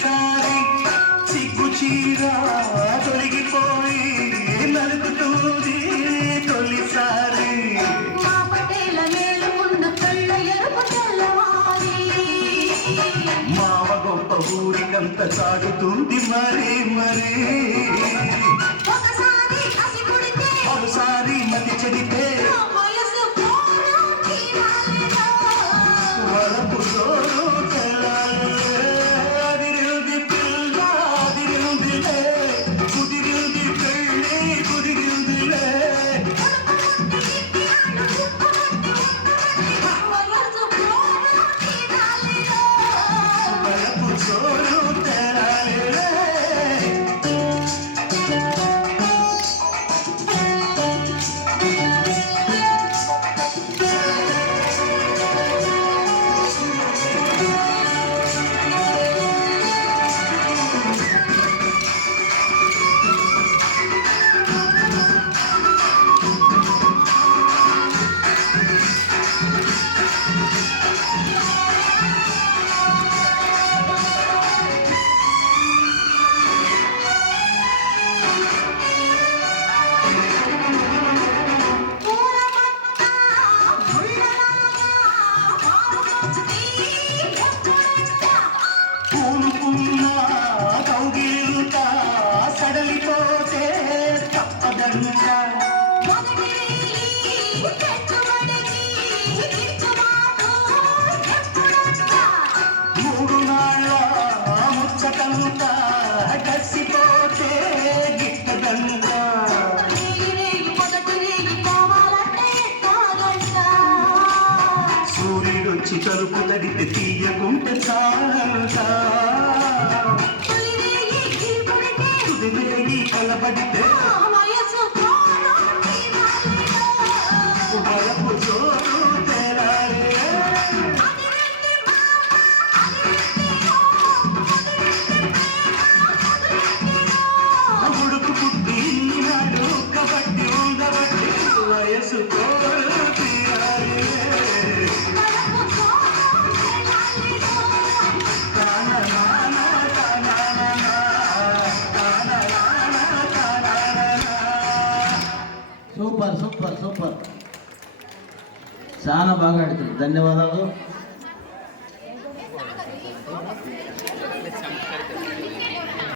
తొలిసారి సిగ్గు చీర తొలగిపోయి నలుగుతుంది తొలిసారి మా పటేల నేలు ముందు కళ్ళ ఎరుపు తెల్లవారి మావ గొప్ప ఊరికంత సాగుతుంది మరి మరి ఒకసారి కసి పుడితే ఒకసారి మతి చెడితే వయసు పోరు తీరాలిరా వలపు జోరు తెలాలే అదిరింది పిల్ల అదిరిందిలే కుదిరింది పెళ్ళి కుదిరిందిలే వయసు పోరు తీరాలిరా వలపు జోరు తెలాలే పూనుకున్న కౌగిలింత సడలిపోతే తప్పదంట మూడు నాళ్ళ ముచ్చటంత గడిసిపోతే గిట్టదంట సూర్యుడొచ్చి తలుపు తడితే తీయకుంటే చాలంట తుదివేగి కలబడితే వలపు జోరు తెలాలే ఉడుకు పుట్టి నాడు కబట్టి ఉండబట్టి వయసు కోరు తీయాలి సూపర్ సూపర్ సూపర్ చాలా బాగా ఆడుతుంది. ధన్యవాదాలు.